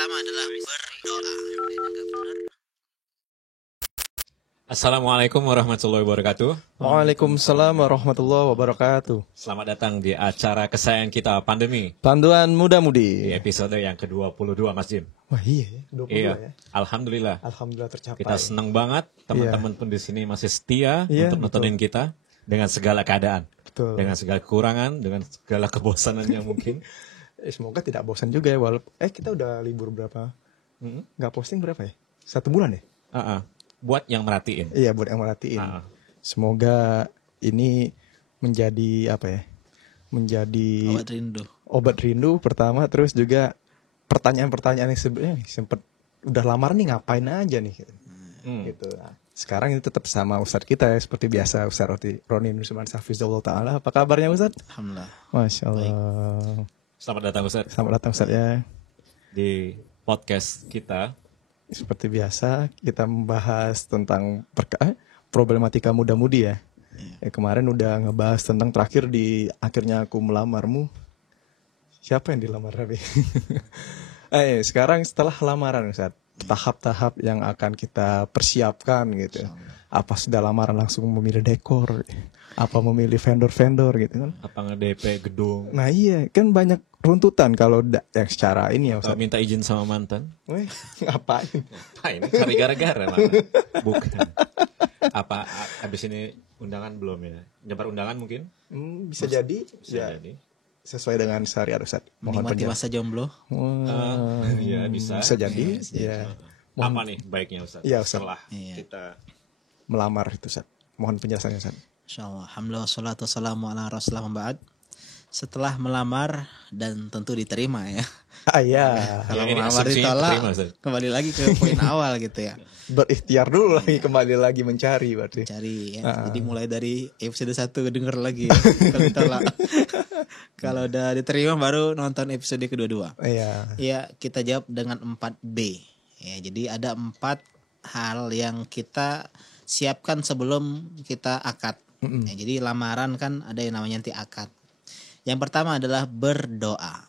pertama adalah berdoa. Assalamualaikum warahmatullahi wabarakatuh. Waalaikumsalam warahmatullahi wabarakatuh. Selamat datang di acara kesayangan kita, Pandemi. Panduan Di muda-mudi. episode yang ke-22, Mas Jim. Wah iya, 22 Iya, ya. Alhamdulillah. Alhamdulillah tercapai. Kita senang banget, teman-teman pun di sini masih setia Iya, untuk nontonin kita dengan segala keadaan. Betul. Dengan segala kekurangan, dengan segala kebosanan yang mungkin. Semoga tidak bosan juga ya. Kita udah libur berapa? Nggak posting berapa ya? 1 bulan ya? Buat yang merhatiin. Iya, buat yang merhatiin. Semoga ini menjadi apa ya? Menjadi Obat rindu. pertama, terus juga pertanyaan-pertanyaan yang sebenarnya sempet udah lamar nih ngapain aja nih gitu. Gitu. Nah, sekarang ini tetap sama Ustadz kita ya, seperti biasa Ustadz Roni Nusman Safizullah Ta'ala. Apa kabarnya Ustadz? Alhamdulillah. Masya Allah. Selamat datang, Ustaz, Selamat datang Ustadz ya. di podcast kita. Seperti biasa kita membahas tentang problematika muda-mudi ya. Kemarin udah ngebahas tentang terakhir di akhirnya aku melamarmu. Siapa yang dilamar Rabi? Sekarang setelah lamaran Ustadz, tahap-tahap yang akan kita persiapkan gitu. Apa sudah lamaran langsung memilih dekor? Apa memilih vendor-vendor gitu kan? Apa nge-DP gedung? Nah iya, kan banyak runtutan kalau yang secara ini ya Atau Ustadz. minta izin sama mantan? Weh, ngapain? Ngapain? Cari gara-gara mana? Bukan. Apa abis ini undangan belum ya? Nyebar undangan mungkin? Bisa jadi. Bisa Ya, jadi. sesuai dengan syariat Ustaz. Mohon Menikmati penjelasan. masa jomblo. Iya bisa. Bisa jadi. Ya. Apa nih baiknya Ustaz? Iya, Ustaz. Setelah Iya. kita Melamar itu Ustaz. Mohon penjelasannya Ustaz. Insyaallah. Alhamdulillah wassalatu wassalamu ala rasulillah ba'd. Setelah melamar dan tentu diterima ya. Iya. Kalau ini melamar asumsinya ditolak, diterima, Ustaz. kembali lagi ke poin awal gitu ya. Berikhtiar dulu lagi, kembali lagi mencari berarti. Cari ya. Jadi mulai dari episode 1 denger lagi ya. Kalau ditolak. Kalau udah diterima baru nonton episode kedua. Iya. Ya, kita jawab dengan 4B. Ya, jadi ada 4 hal yang kita siapkan sebelum kita akad. Ya, jadi lamaran kan ada yang namanya nanti akad. Yang pertama adalah berdoa.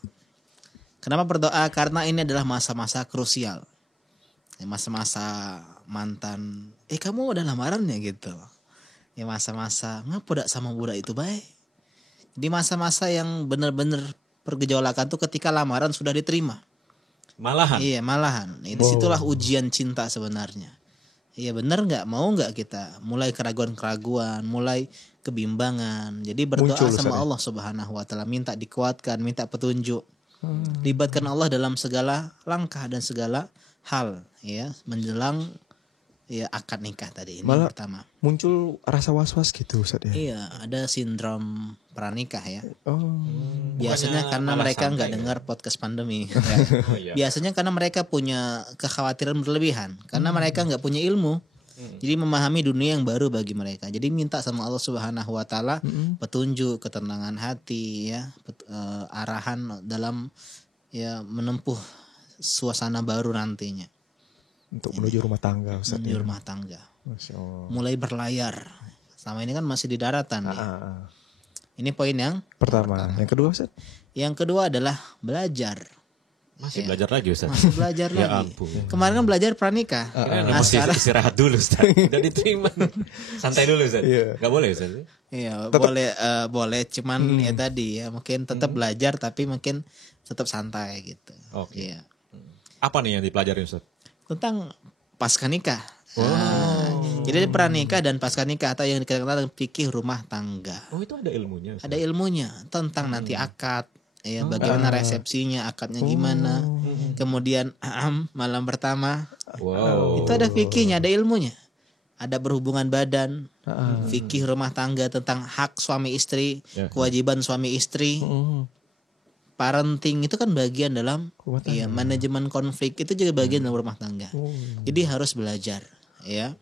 Kenapa berdoa? Karena ini adalah masa-masa krusial. Ya, masa-masa mantan. Kamu udah lamarannya gitu. Ya masa-masa ngapa dak sama budak itu baik. Di masa-masa yang benar-benar pergejolakan tuh ketika lamaran sudah diterima. malahan. Iya malahan. Disitulah ujian cinta sebenarnya. Iya benar nggak, mau nggak kita mulai keraguan-keraguan, mulai kebimbangan. Jadi berdoa Muncul, sama Ustaz, ya? Allah Subhanahu Wa Taala, minta dikuatkan, minta petunjuk. Libatkan Allah dalam segala langkah dan segala hal, ya menjelang ya akad nikah tadi. Ini Malah- yang pertama. Muncul rasa was-was gitu Ustaz ya. Iya, ada sindrom pranikah ya. Oh. Biasanya Bukannya karena malah mereka nggak santai, dengar podcast pandemi. Oh, iya. Biasanya karena mereka punya kekhawatiran berlebihan, karena mereka nggak punya ilmu. Jadi memahami dunia yang baru bagi mereka. Jadi minta sama Allah Subhanahu Wa Taala petunjuk, ketenangan hati, ya, arahan dalam ya menempuh suasana baru nantinya Untuk menuju rumah tangga Ustaz. di Ya. rumah tangga. Masya Allah. Mulai berlayar. Selama ini kan masih di daratan. Ya. Ini poin yang Pertama. Yang kedua Ustaz. Yang kedua adalah belajar. Masih belajar lagi Ustaz. Masih belajar Ya lagi. ampun. Kemarin kan belajar pranikah. Kirain Nah, masih sekarang istirahat dulu Ustaz. Udah diterima. Santai dulu Ustaz. Iya. Gak boleh Ustaz. iya boleh cuman ya tadi ya mungkin tetap belajar tapi mungkin tetap santai gitu. Oke. Iya. Apa nih yang dipelajarin Ustaz? Tentang pasca nikah. Jadi pranikah dan pasca nikah atau yang dikenal dengan fikih rumah tangga. Oh itu ada ilmunya Ustaz. Ada ilmunya tentang nanti akad, ya bagaimana resepsinya, akadnya gimana. Kemudian malam pertama Wow. itu ada fikihnya, ada ilmunya. Ada berhubungan badan, fikih rumah tangga tentang hak suami istri, Ya. kewajiban suami istri, parenting itu kan bagian dalam Rumah tangga. ya manajemen konflik itu juga bagian dalam rumah tangga. Jadi harus belajar, ya.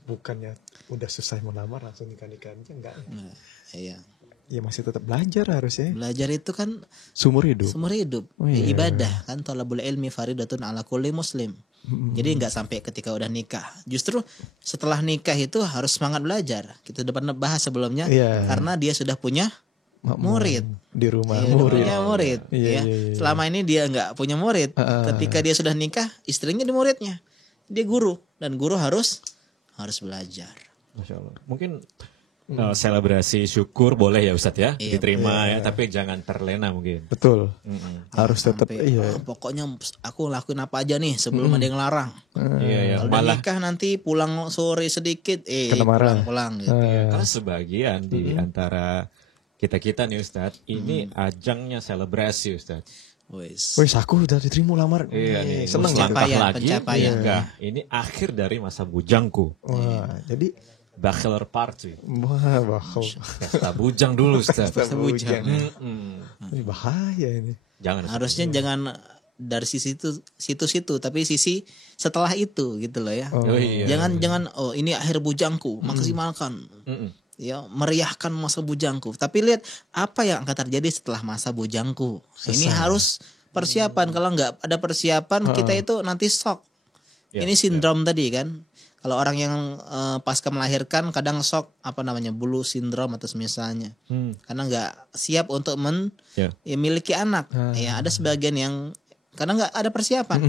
Bukannya udah selesai melamar langsung nikah-nikah aja enggak. Nah, iya. Ya masih tetap belajar harusnya. Belajar itu kan Seumur hidup. seumur hidup. Oh, iya. Ibadah kan thalabul ilmi faridatun ala kulli muslim. Jadi nggak sampai ketika udah nikah. Justru setelah nikah itu harus semangat belajar. Kita udah pernah bahas sebelumnya Iya. karena dia sudah punya murid. Di rumah Iya, murid. punya murid. Iya, Ya. iya, iya. Selama ini dia nggak punya murid. Ketika dia sudah nikah, istrinya di muridnya. Dia guru dan guru harus belajar. Masya Allah. Mungkin selebrasi syukur boleh ya Ustadz ya, Iya, diterima ya, tapi jangan terlena mungkin. Betul. Mm-mm. Harus tetap Sampai, iya. pokoknya aku lakuin apa aja nih sebelum ada yang larang. Iya ya, Kalau udah malah nikah nanti pulang sore sedikit, Kena marah. pulang gitu. karena sebagian di antara kita nih Ustadz, ini ajangnya selebrasi Ustadz. Wes. Wes aku udah diterima lamar. Iya nih, seneng mau ya. selangkah Pencapaian, lagi, pencapaian. enggak, ini akhir dari masa bujangku. Wah, jadi Bachelor party, wah bakal. pesta bujang dulu Ustadz. Pesta bujang. Mm-mm. Ini bahaya ini. Jangan Ustadz. Harusnya jangan dari sisi situ, tapi sisi setelah itu gitu loh ya. Oh, iya. Jangan oh ini akhir bujangku, maksimalkan. Mm-mm. Ya, meriahkan masa bujangku. Tapi lihat apa yang akan terjadi setelah masa bujangku. Ini harus persiapan. Kalau nggak ada persiapan, kita itu nanti shock. Ya, Ini sindrom tadi kan. Kalau orang yang pasca melahirkan kadang shock apa namanya bulu sindrom atau semisalnya. Karena nggak siap untuk Ya. memiliki anak. Ya ada sebagian yang karena nggak ada persiapan.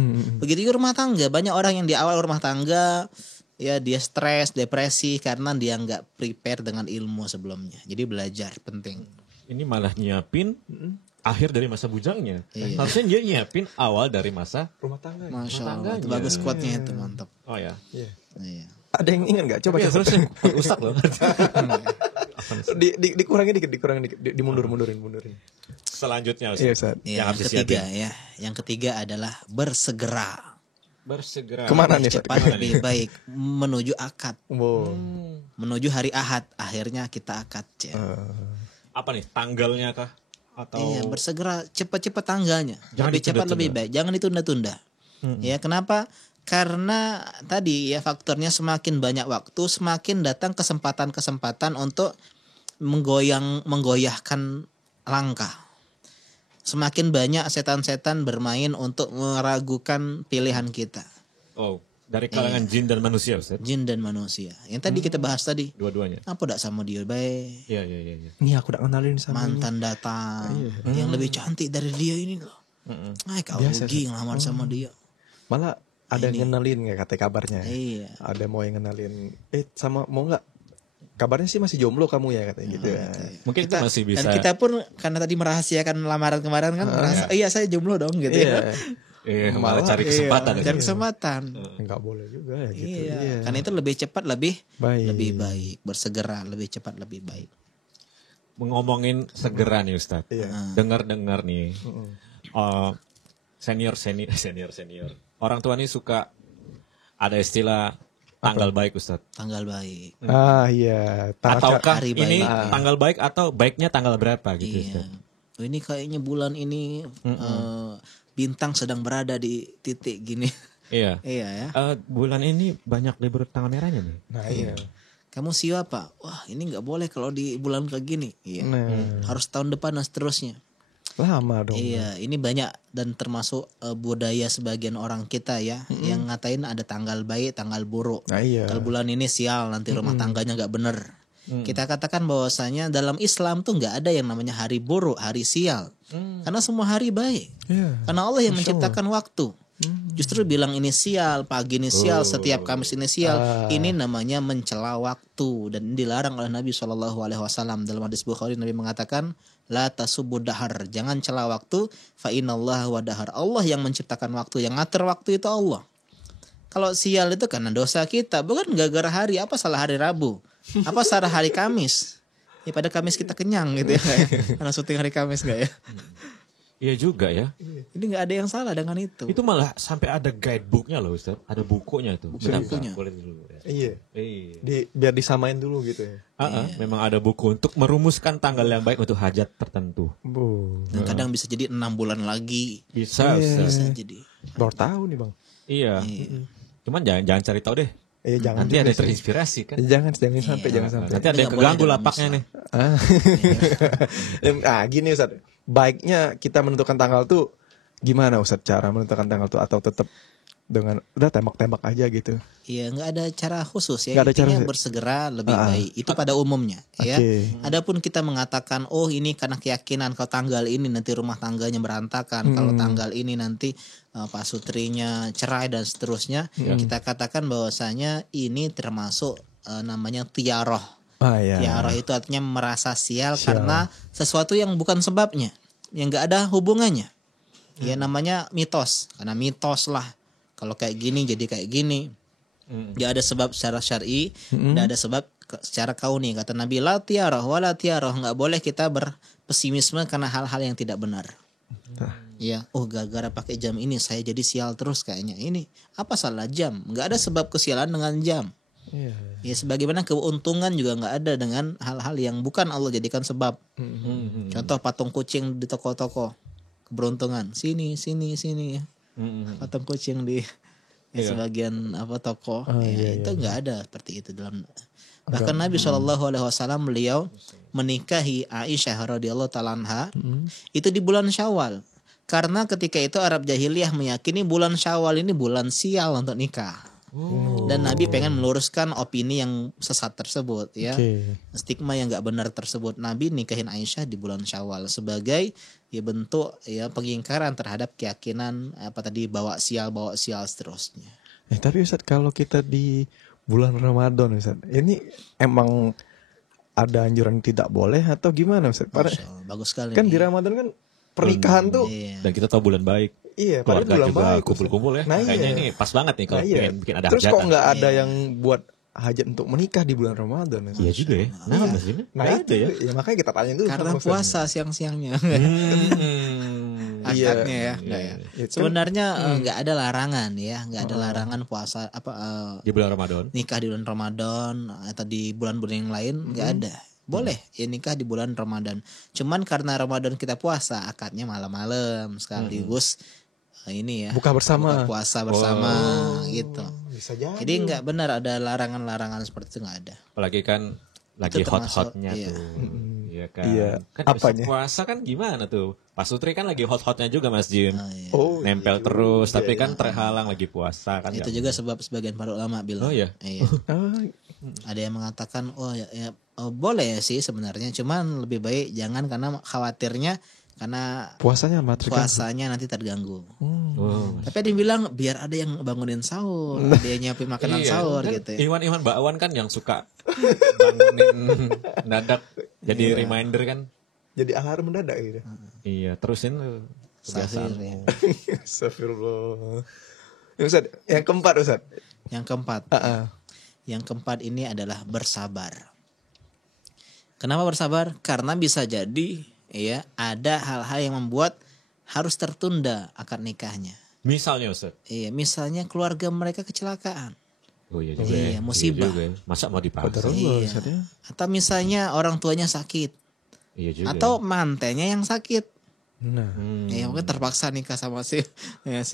Begitu juga rumah tangga. Banyak orang yang di awal rumah tangga ya dia stres, depresi karena dia nggak prepare dengan ilmu sebelumnya. Jadi belajar penting. Ini malah nyiapin akhir dari masa bujangnya. Iya. Harusnya dia nyiapin awal dari masa. Rumah tangga. Masya Allah, tangganya. itu bagus quote-nya itu mantap. Oh ya. Iya. Iya. Ada yang ingat nggak? Coba Tapi coba. harusnya Ustadz loh. Dikurangin dikit, dimundurin. Selanjutnya Iya, Ustadz. Ustaz. Ya, Yang yang habis ketiga siapin. ya. Yang ketiga adalah bersegera. Bersegera. Kemana nih, Ustaz? Cepat lebih baik menuju akad, Wow. menuju hari Ahad. Akhirnya kita akad. Cek. Apa nih? Tanggalnya kah? Atau Iya, bersegera cepat-cepat tanggalnya. Jangan Lebih cepat ditunda-tunda. lebih baik. Jangan ditunda-tunda. Ya, kenapa? Karena tadi ya faktornya semakin banyak waktu, semakin datang kesempatan-kesempatan untuk menggoyahkan langkah. Semakin banyak setan-setan bermain untuk meragukan pilihan kita. Oh, dari kalangan jin dan manusia Ustadz. Jin dan manusia. Yang tadi kita bahas tadi. Dua-duanya. Apa dak sama dia baik? Iya. Ini aku udah kenalin sama ini. Mantan datang. Yang lebih cantik dari dia ini loh. Ay, kau Biasa, rugi ngelamar sama dia. Malah ada yang ngenalin nggak kata kabarnya. Iya. Ada mau yang ngenalin. Sama mau nggak? Kabarnya sih masih jomblo kamu ya katanya gitu ya. Mungkin itu masih bisa. Dan kita pun karena tadi merahasiakan lamaran kemarin kan merasa iya saya jomblo dong gitu Iya. ya. Malah cari kesempatan. Cari kesempatan. Nggak boleh juga ya gitu. Iya. Karena itu lebih cepat lebih Baik. baik. Bersegera lebih cepat lebih baik. Ngomongin segera nih Ustadz. Iya. Dengar-dengar nih. Senior. Orang tua nih suka ada istilah tanggal baik Ustadz. Tanggal baik. Ah iya. Ataukah hari ini baik. tanggal baik atau baiknya tanggal berapa gitu Iya. Ustadz? Oh, ini kayaknya bulan ini bintang sedang berada di titik gini. Iya. Iya ya. Bulan ini banyak libur tanggal merahnya nih. Nah iya. Kamu siapa? Wah ini nggak boleh kalau di bulan kayak gini. Iya. Harus tahun depan dan seterusnya. Lama dong. Iya, ini banyak dan termasuk budaya sebagian orang kita ya yang ngatain ada tanggal baik, tanggal buruk. Nah iya. Kalau bulan ini sial, nanti rumah tangganya nggak bener. Kita katakan bahwasanya dalam Islam tuh nggak ada yang namanya hari buruk, hari sial. Karena semua hari baik. Iya. Karena Allah yang menciptakan waktu. Justru bilang ini sial, pagi ini sial, setiap Kamis ini sial. Ini namanya mencela waktu dan dilarang oleh Nabi SAW. Dalam hadis Bukhari Nabi mengatakan, la tasubud dahar, jangan cela waktu, fa innallaha wa dahar. Allah yang menciptakan waktu, yang ngatur waktu itu Allah. Kalau sial itu karena dosa kita, bukan gara-gara hari. Apa salah hari Rabu? Apa salah hari Kamis? Ya pada Kamis kita kenyang gitu ya. Karena syuting hari Kamis enggak ya? Iya juga ya. Ini nggak ada yang salah dengan itu. Itu malah sampai ada guidebooknya loh Ustaz. Ada bukunya itu. Bukunya. Boleh dulu ya. Iya. Iya. Biar disamain dulu gitu ya. Memang ada buku untuk merumuskan tanggal yang baik untuk hajat tertentu. Bu. Dan kadang bisa jadi 6 bulan lagi. Bisa Ustaz. Bisa jadi. Baru tahu nih bang. Iya. Cuman jangan cari tahu deh. Jangan. Nanti ada yang terinspirasi kan. Jangan sampai jangan sampai. Nanti ada yang nggak boleh keganggu dalam lapaknya nih. Gini Ustaz. Baiknya kita menentukan tanggal tuh gimana Ustaz, cara menentukan tanggal tuh, atau tetap dengan udah tembak-tembak aja gitu. Iya, nggak ada cara khusus ya. Nggak ada Intinya cara- bersegera lebih baik. Itu pada umumnya ya. Oke. Adapun kita mengatakan, oh ini karena keyakinan kalau tanggal ini nanti rumah tangganya berantakan, kalau tanggal ini nanti Pak Sutrinya cerai dan seterusnya, kita katakan bahwasanya ini termasuk namanya tiaroh. Ya. Tiaroh itu artinya merasa sial karena sesuatu yang bukan sebabnya, yang nggak ada hubungannya. Ya namanya mitos, karena mitos lah. Kalau kayak gini jadi kayak gini. Gak ada sebab secara syar'i, gak ada sebab secara kauni. Kata Nabi, la tiaroh wala tiaroh, nggak boleh kita berpesimisme karena hal-hal yang tidak benar. Ya, gara-gara pakai jam ini saya jadi sial terus kayaknya. Ini apa salah jam? Nggak ada sebab kesialan dengan jam. Iya. Ya sebagaimana keuntungan juga nggak ada dengan hal-hal yang bukan Allah jadikan sebab. Contoh patung kucing di toko-toko, keberuntungan. Sini ya. Patung kucing di sebagian toko. Itu nggak ada seperti itu dalam. Bahkan Nabi SAW beliau menikahi Aisyah radhiyallahu taala anha itu di bulan Syawal. Karena ketika itu Arab jahiliyah meyakini bulan Syawal ini bulan sial untuk nikah. Dan Nabi pengen meluruskan opini yang sesat tersebut ya. Stigma yang nggak benar tersebut. Nabi nikahin Aisyah di bulan Syawal sebagai bentuk pengingkaran terhadap keyakinan bawa sial seterusnya. Tapi Ustaz, kalau kita di bulan Ramadan Ustaz, ini emang ada anjuran tidak boleh atau gimana Ustaz? Masya Allah, bagus sekali Kan nih. di Ramadan kan pernikahan tuh. Iya. Dan kita tahu bulan baik. Iya, padahal Keluarga bulan juga baik, kumpul-kumpul ya. Nah, Kayaknya iya. ini pas banget nih kalau pengen bikin ada Terus kok hajatan. nggak ada yang buat hajat untuk menikah di bulan Ramadan Ustaz? Iya juga ya. Nah, maksudnya Nah nggak itu ada ya. ya makanya kita tanya dulu Karena sama Ustaz. puasa siang-siangnya. Iya. Akadnya ya. Nggak ya. Itu- Sebenarnya nggak ada larangan ya, nggak ada larangan puasa Di bulan Ramadan. nikah di bulan Ramadan atau di bulan-bulan yang lain nggak ada. Boleh ya nikah di bulan Ramadan. Cuman karena Ramadan kita puasa, akadnya malam-malam sekaligus ini ya. Buka bersama. buka puasa bersama gitu. Bisa jadi. Jadi nggak benar ada larangan-larangan seperti itu, nggak ada. Apalagi kan lagi Itu termasuk, hot-hotnya iya. tuh. Iya kan. Iya. Kan Apanya? besok puasa kan gimana tuh? Pak Sutri kan lagi hot-hotnya juga Mas Jim. iya. Oh, Nempel iya. terus, tapi kan terhalang lagi puasa kan. Itu nggak juga sebab sebagian para ulama bilang. Oh, iya? Iya. Ah, Ada yang mengatakan boleh sih sebenarnya, cuman lebih baik jangan karena khawatirnya karena puasanya matrik. puasanya nanti terganggu. Oh. Tapi ada yang bilang biar ada yang bangunin sahur, ada yang nyiapin makanan sahur kan gitu ya. Iwan Bakwan kan yang suka bangunin dadak jadi reminder kan. Jadi alarm mendadak gitu. Iya, terusin lu kebiasaan. Sahur ya. Astagfirullah. Ya, Ustaz, yang keempat Ustaz. Yang keempat. Ah. Yang keempat ini adalah bersabar. Kenapa bersabar? Karena bisa jadi ya ada hal-hal yang membuat harus tertunda akad nikahnya. Misalnya Ustaz. Iya, misalnya keluarga mereka kecelakaan. Oh iya juga. Iya, ya. musibah. Iya juga ya. Masa mau dipaksa? Betul Iya. Ustaz ya. Atau misalnya orang tuanya sakit. Iya juga. Atau mantennya yang sakit. Nah, Ya mungkin terpaksa nikah sama si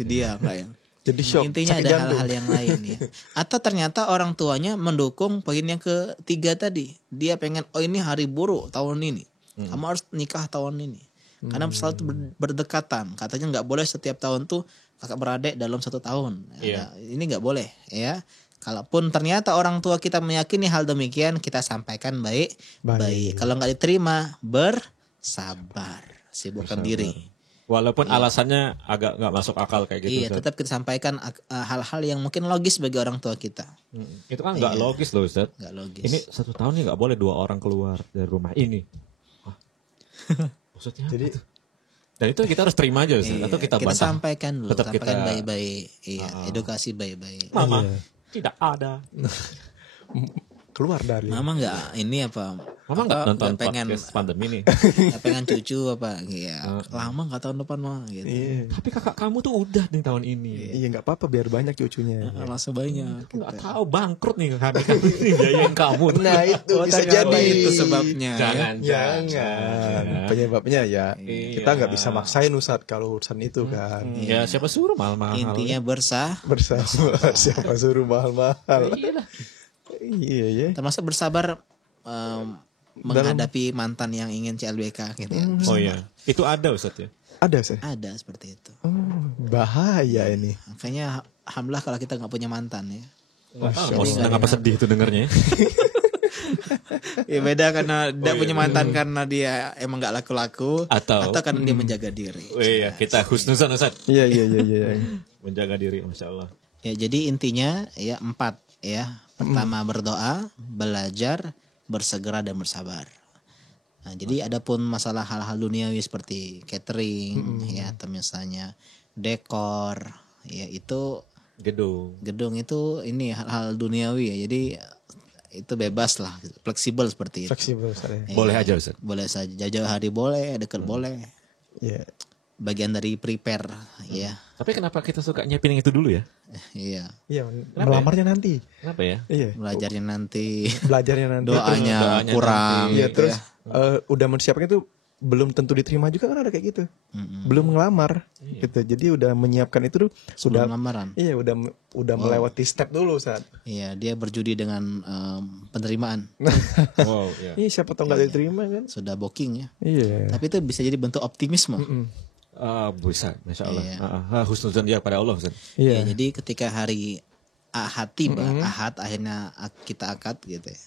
dia enggak ya. jadi shock. Intinya sakit ada jantung. hal-hal yang lain ya. Atau ternyata orang tuanya mendukung poin yang ketiga tadi. Dia pengen ini hari buruk tahun ini. Kamu harus nikah tahun ini. Karena selalu berdekatan. Katanya nggak boleh setiap tahun tuh kakak beradik dalam 1 tahun. Iya. Ini nggak boleh ya. Kalaupun ternyata orang tua kita meyakini hal demikian, kita sampaikan baik-baik. Kalau nggak diterima, bersabar, sibukkan diri. Walaupun alasannya agak nggak masuk akal kayak gitu. Iya, Ustaz. tetap kita sampaikan hal-hal yang mungkin logis bagi orang tua kita. Itu kan nggak logis loh Ustaz. Nggak logis. Ini 1 tahun nih nggak boleh 2 orang keluar dari rumah ini. Wah. Maksudnya Jadi dan itu kita harus terima aja Ustaz. Atau kita bantah. sampaikan dulu, Tetap sampaikan kita- baik-baik. Iya, edukasi baik-baik. Mama Iya. tidak ada. keluar dari. Mama nggak ini apa? Mama nggak apa, nonton pengen podcast pandemi nih. nggak pengen cucu apa? Iya, lama nggak tahun depan mah gitu. Iya. Tapi kakak kamu tuh udah nih tahun ini. Iya nggak apa-apa biar banyak cucunya. Langsung banyak. Aku nggak tahu bangkrut nih kakak kamu ini biayain kamu. Nah itu bisa ternyata jadi itu sebabnya. Jangan, Jangan. Penyebabnya ya kita nggak bisa maksain Ustaz kalau urusan itu kan. Ya siapa suruh mahal-mahal. Intinya Bersama siapa suruh mahal-mahal. Iya lah. Iya ya. termasuk bersabar menghadapi mantan yang ingin CLBK gitu ya. Oh iya. Itu ada Ustaz ya. Ada sih. Ada seperti itu. Oh, bahaya ini. Makanya alhamdulillah kalau kita nggak punya mantan ya. Mau senang apa sedih itu dengernya? Ya beda karena dia punya mantan karena dia emang nggak laku-laku Atau karena dia menjaga diri. Oh iya, kita husnuzan Ustaz. Iya. Menjaga diri, Masya Allah. Ya jadi intinya ya 4 ya. Pertama berdoa, belajar, bersegera dan bersabar. Nah, jadi adapun masalah hal-hal duniawi seperti catering ya atau misalnya dekor ya itu gedung itu ini hal-hal duniawi ya. Jadi itu bebas lah, fleksibel seperti itu. Fleksibel saya. Boleh aja Ustaz. Boleh saja jauh hari boleh, dekat boleh. Iya. Bagian dari prepare ya. Tapi kenapa kita suka nyiapin yang itu dulu ya? Iya. Iya, melamarnya nanti. Kenapa ya? Iya. Belajarnya nanti, Belajarnya nanti. doanya doanya kurang. Iya, gitu terus ya. udah menyiapkan itu belum tentu diterima juga kan ada kayak gitu. Belum ngelamar gitu. Jadi udah menyiapkan itu tuh Sebelum sudah lamaran. Iya, udah melewati step dulu saat. Iya, dia berjudi dengan penerimaan. Wow, ya. Iya, siapa tahu nggak diterima kan? Sudah booking ya. Iya. Tapi itu bisa jadi bentuk optimisme. Bisa, Masya Allah. Iya. Husnuzan dia pada Allah Ustaz. Ya, Iya. jadi ketika hari Ahad tiba, Ahad akhirnya kita akad gitu ya.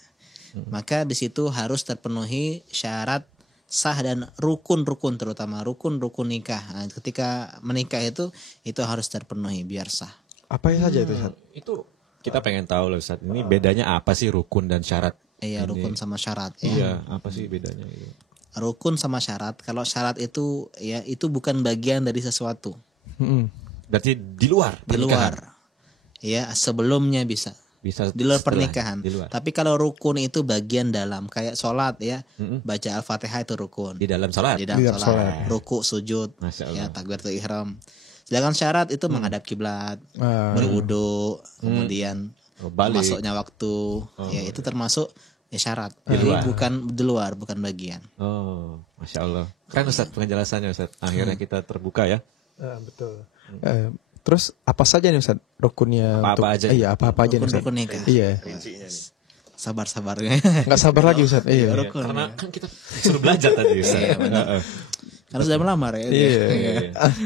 Maka di situ harus terpenuhi syarat sah dan rukun-rukun, terutama rukun-rukun nikah. Nah, ketika menikah itu harus terpenuhi biar sah. Apa saja itu, Sat? Itu kita pengen tahu loh Ustaz. Ini bedanya apa sih rukun dan syarat? Iya, rukun sama syarat ya. Iya, apa sih bedanya gitu? Rukun sama syarat. Kalau syarat itu ya itu bukan bagian dari sesuatu. Berarti di luar Di luar. Ya, sebelumnya bisa. Bisa Di luar setelah, pernikahan. di luar. Tapi kalau rukun itu bagian dalam, kayak sholat ya, baca Al-Fatihah itu rukun. Di dalam salat. Di dalam Di dalam sholat, sholat. ruku, sujud, Masya ya Allah. takbiratul ihram. Sedangkan syarat itu menghadap kiblat, berwudu, kemudian Balik. masuknya waktu, ya itu termasuk ya syarat. Jadi bukan di luar, bukan bagian. Oh, Masya Allah. Keren Ustaz penjelasannya Ustaz. Akhirnya kita terbuka ya. Betul. Terus apa saja nih Ustaz rukunnya? Apa-apa aja. Iya, apa-apa aja nih Ustaz? Rukun nikah. Iya. Sabar-sabarnya. Nggak sabar lagi Ustaz. Iya. Iya, karena kan kita suruh belajar tadi Ustaz. Heeh. Karena sudah melamar ya. Iya.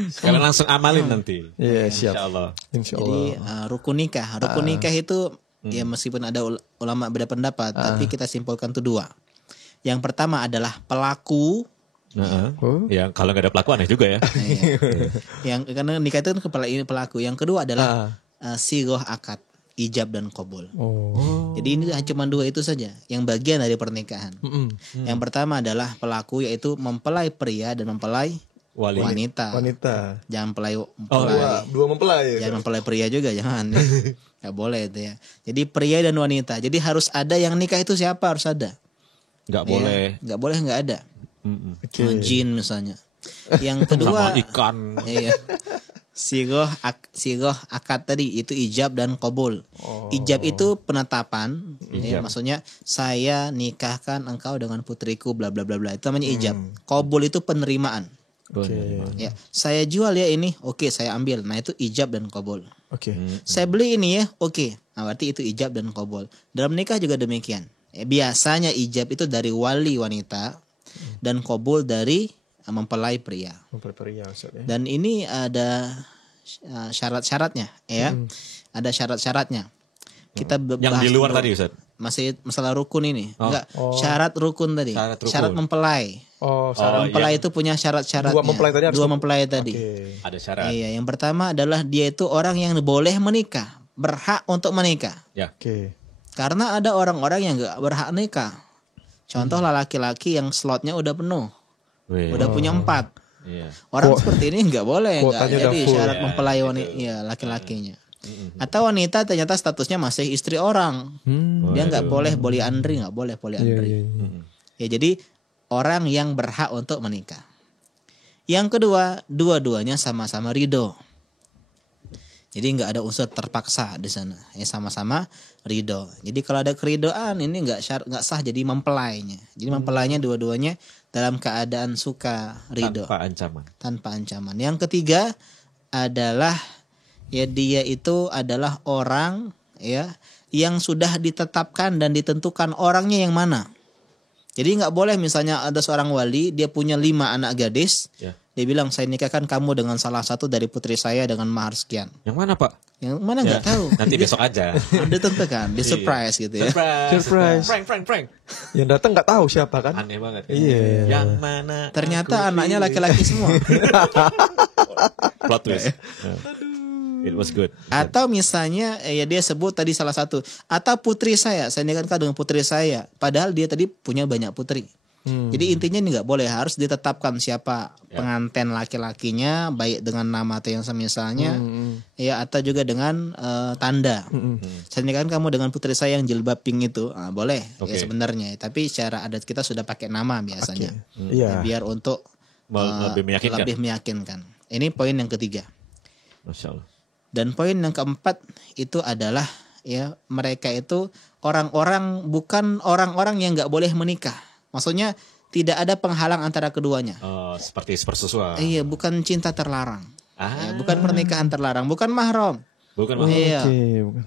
Sekalian langsung amalin nanti. Iya, siap. Insya Allah. Insya Jadi Allah. rukun nikah. Rukun nikah itu ya meskipun ada ulama beda pendapat, tapi kita simpulkan tuh 2. Yang pertama adalah pelaku. Oh. Ya, kalau nggak ada pelaku aneh juga ya. Yang karena nikah itu kan kepala ini pelaku. Yang kedua adalah sigoh akad, ijab dan qabul. Oh. Jadi ini cuma 2 itu saja yang bagian dari pernikahan. Yang pertama adalah pelaku, yaitu mempelai pria dan mempelai Wali. wanita. Wanita. Jangan mempelai Dua mempelai. jangan mempelai pria juga, jangan. Gak boleh itu ya. Jadi pria dan wanita. Jadi harus ada yang nikah itu siapa, harus ada. Nggak boleh. Nggak boleh nggak ada. Oke. Jin misalnya. Yang Sama kedua ikan. iya. Sigoh akad tadi itu ijab dan qabul. Ijab itu penetapan, ya, maksudnya saya nikahkan engkau dengan putriku bla bla bla bla. Itu namanya ijab. Qabul itu penerimaan. Oke. Ya, saya jual ya ini, oke saya ambil. Nah itu ijab dan qabul. Oke. Saya beli ini ya, oke. Nah berarti itu ijab dan qabul. Dalam nikah juga demikian. Biasanya ijab itu dari wali wanita dan qabul dari mempelai pria. Mempelai Ustaz ya. Dan ini ada syarat-syaratnya ya. Ada syarat-syaratnya. Kita Yang bahas di luar dulu. tadi Ustaz. Masih masalah rukun ini. Enggak, syarat rukun tadi. Syarat rukun. Syarat mempelai. Oh, syarat. Mempelai itu punya syarat-syaratnya. Dua mempelai tadi harus Dua mempelai tadi. Oke. Ada syarat. Iya, yang pertama adalah dia itu orang yang boleh menikah, berhak untuk menikah. Ya. Oke. Karena ada orang-orang yang enggak berhak nikah. Contoh laki-laki yang slotnya udah penuh, Wih. udah punya 4. Iya. Orang seperti ini nggak boleh, nggak kuotanya jadi udah full. syarat mempelai wanita, ya laki-lakinya. Atau wanita ternyata statusnya masih istri orang, dia nggak boleh poliandri, nggak boleh poliandri. Ya jadi orang yang berhak untuk menikah. Yang kedua, dua-duanya sama-sama ridho. Jadi nggak ada unsur terpaksa di sana, ya sama-sama ridho. Jadi kalau ada keridoan ini nggak sah jadi mempelainya. Jadi mempelainya dua-duanya dalam keadaan suka ridho. Tanpa ancaman. Yang ketiga adalah ya dia itu adalah orang ya yang sudah ditetapkan dan ditentukan orangnya yang mana. Jadi nggak boleh misalnya ada seorang wali dia punya 5 anak gadis, Dia bilang saya nikahkan kamu dengan salah satu dari putri saya dengan mahar sekian. Yang mana Pak? Yang mana nggak tahu. Nanti besok aja. Dia tentukan, di surprise gitu ya. Surprise. Prank. Yang datang nggak tahu siapa kan? Aneh banget. Iya. Yang mana? Ternyata anaknya laki-laki semua. Plot twist. It was good. Atau misalnya ya dia sebut tadi salah satu. Atau putri saya nikahkan dengan putri saya. Padahal dia tadi punya banyak putri. Jadi intinya ini nggak boleh, harus ditetapkan siapa pengantin laki-lakinya, baik dengan nama atau yang semisalnya, ya atau juga dengan tanda. Saya nikahkan kamu dengan putri saya yang jilbab pink itu, boleh ya sebenarnya. Tapi secara adat kita sudah pakai nama biasanya, Iya. biar untuk lebih meyakinkan. Ini poin yang ketiga. Masya Allah. Dan poin yang keempat itu adalah ya mereka itu bukan orang-orang yang nggak boleh menikah. Maksudnya tidak ada penghalang antara keduanya. Seperti sepersusuan. Iya, bukan cinta terlarang. Ya, bukan pernikahan terlarang, bukan mahram. Bukan Iya. Oke.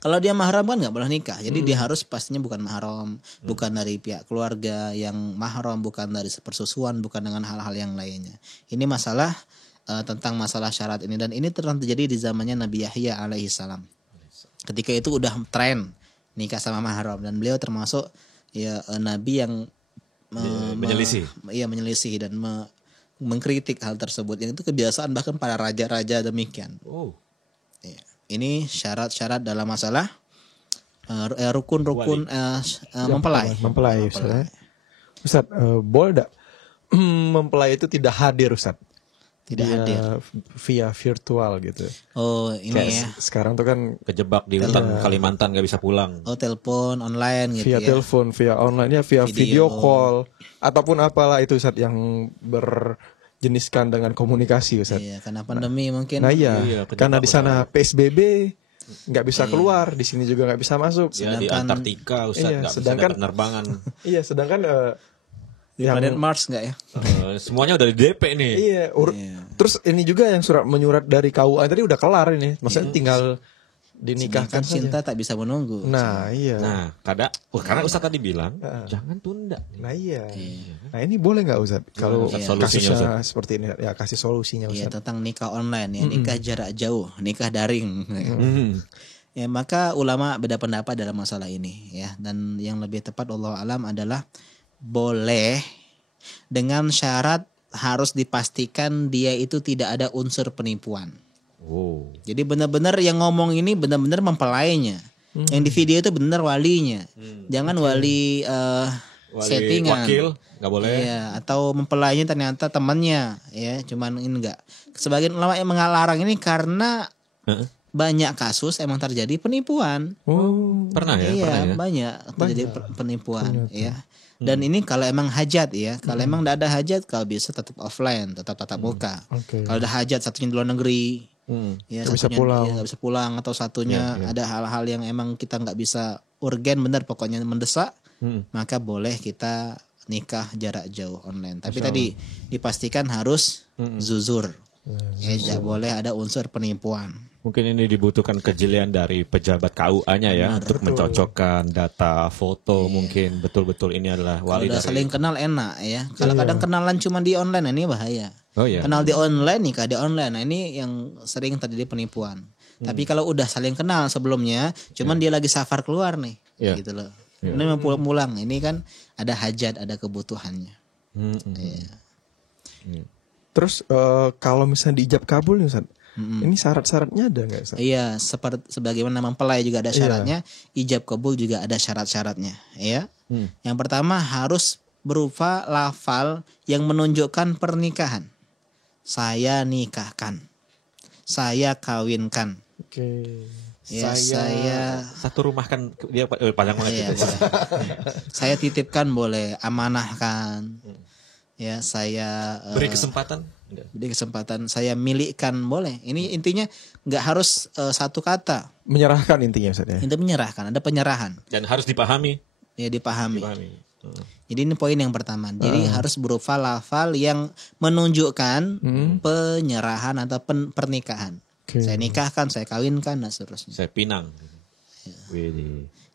Kalau dia mahram kan nggak boleh nikah. Jadi dia harus pastinya bukan mahram, bukan dari pihak keluarga yang mahram, bukan dari sepersusuan, bukan dengan hal-hal yang lainnya. Ini masalah tentang masalah syarat ini, dan ini terjadi di zamannya Nabi Yahya alaihissalam. Ketika itu udah tren nikah sama mahram, dan beliau termasuk ya nabi yang menyelisih dan mengkritik hal tersebut. Yang itu kebiasaan bahkan para raja-raja demikian. Ya. Ini syarat-syarat dalam masalah rukun-rukun mempelai. Mempelai, Ustaz. Ustaz, boleh enggak mempelai itu tidak hadir, Ustaz? Tidak hadir via virtual gitu. Oh, ini kayak ya. Sekarang tuh kan kejebak di hutan Kalimantan gak bisa pulang. Oh, telepon online gitu via ya. telepon, via online, ya via video call ataupun apalah itu Ustaz yang berjeniskan dengan komunikasi Ustaz. Iya, karena pandemi mungkin. Nah iya, karena di sana PSBB nggak bisa keluar, di sini juga nggak bisa masuk. Ya, di Antartika Ustaz nggak bisa dapat penerbangan. Iya, sedangkan Planet Mars nggak ya? Semuanya udah di DP nih. Iya, terus ini juga yang menyurat dari KUA tadi udah kelar ini. Maksudnya tinggal dinikahkan saja. Cinta tak bisa menunggu. Nah, iya. Nah, karena Ustaz tadi bilang jangan tunda. Nah, iya. Nah, ini boleh nggak Ustaz? Kalau kasusnya seperti ini ya, kasih solusinya Ustaz. Iya, tentang nikah online ya, nikah jarak jauh, nikah daring. Ya, maka ulama beda pendapat dalam masalah ini ya, dan yang lebih tepat Allah alam adalah boleh dengan syarat harus dipastikan dia itu tidak ada unsur penipuan. Jadi benar-benar yang ngomong ini benar-benar mempelainya. Yang di video itu benar walinya. Jangan wali settingan. Wakil nggak boleh. Iya, atau mempelainya ternyata temannya ya, cuman ini enggak. Sebagian ulama yang mengalarang ini karena banyak kasus emang terjadi penipuan. Pernah ya? Iya, pernah ya? banyak terjadi penipuan ya. Dan ini kalau emang hajat ya, kalau emang tidak ada hajat, kalau bisa tetap offline, tetap tatap muka. Kalau ada hajat satunya di luar negeri, ya Gak satunya bisa pulang, atau satunya ada hal-hal yang emang kita nggak bisa urgen, benar pokoknya mendesak, maka boleh kita nikah jarak jauh online. Tapi tadi dipastikan harus zuzur, ya tidak boleh ada unsur penipuan. Mungkin ini dibutuhkan kejelian dari pejabat KUA-nya ya, untuk mencocokkan data, foto, mungkin betul-betul ini adalah wali Kalau udah dari. saling kenal enak ya. Kalau kadang kenalan cuma di online, ini bahaya. Oh iya. Kenal di online, nikah di online. Nah, ini yang sering terjadi penipuan. Tapi kalau udah saling kenal sebelumnya, cuman dia lagi safar keluar nih, gitu loh. Ini mau pulang, ini kan ada hajat, ada kebutuhannya. Terus kalau misalnya diijab kabul nih Ustaz, ini syarat-syaratnya ada nggak Ustaz? Iya, seperti sebagaimana mempelai juga ada syaratnya, ijab kabul juga ada syarat-syaratnya, ya. Yang pertama harus berupa lafal yang menunjukkan pernikahan. Saya nikahkan, saya kawinkan. Oke. Ya, saya Satu rumah kan dia panjang banget gitu. Saya titipkan boleh, amanahkan. Ya, saya Beri kesempatan. beri kesempatan, saya milikkan boleh. Ini intinya nggak harus satu kata. Menyerahkan intinya Ustaz ya. Itu menyerahkan, ada penyerahan. Dan harus dipahami. Ya, dipahami. Jadi ini poin yang pertama. Jadi harus berupa lafal yang menunjukkan penyerahan atau pernikahan. Saya nikahkan, saya kawinkan, dan seterusnya. Saya pinang.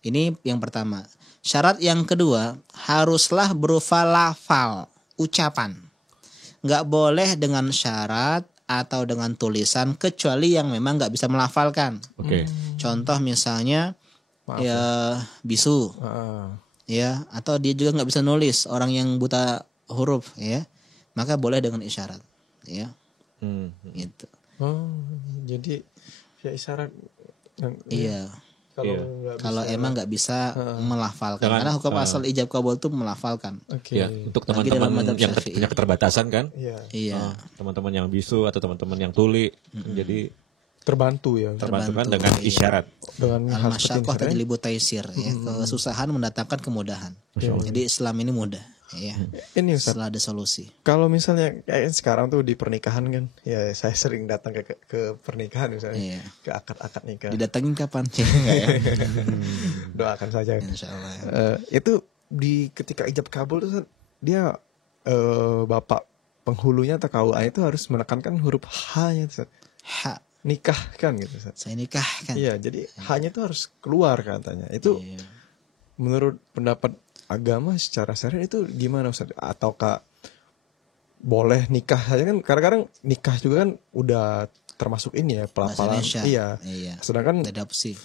Ini yang pertama. Syarat yang kedua, haruslah berupa lafal, ucapan. nggak boleh dengan syarat atau dengan tulisan kecuali yang memang nggak bisa melafalkan. Oke. Contoh misalnya bisu, ya, atau dia juga nggak bisa nulis, orang yang buta huruf, ya, maka boleh dengan isyarat, ya, gitu. Oh, jadi ya isyarat. Iya. Kalau bisa, emang nggak bisa melafalkan, Jangan, karena hukum asal ijab kabul itu melafalkan. Oke. Ya, untuk Lagi dalam teman-teman madhab yang Syafi'i. punya keterbatasan kan, Iya. Iya. teman-teman yang bisu atau teman-teman yang tuli, jadi Terbantu ya terbantu kan Terbantu, dengan iya. isyarat. dengan hal seperti Al-masyaqqah ini. tajlibu taisir, ya. Kesusahan mendatangkan kemudahan. Jadi Islam ini mudah, ya. Ini Ustaz, Setelah ada solusi. kalau misalnya kayak sekarang tuh di pernikahan kan, ya saya sering datang ke pernikahan misalnya, Iya. ke akad-akad nikah. Didatengin kapan? Enggak ya? Doakan saja. Insya Allah. Itu di ketika ijab kabul tuh Ustaz, dia bapak penghulunya atau KUA itu harus menekankan huruf H-nya Ustaz. Hak Nikah kan gitu Ustaz. saya nikahkan. Iya, jadi H-nya itu harus keluar katanya. Itu Iya. menurut pendapat agama secara syariat itu gimana Ustaz? Ataukah boleh nikah saja kan? Kadang-kadang nikah juga kan udah termasuk ini ya, Bahasa pelafalan. Indonesia. Iya. Iya. Sedangkan Adopsi.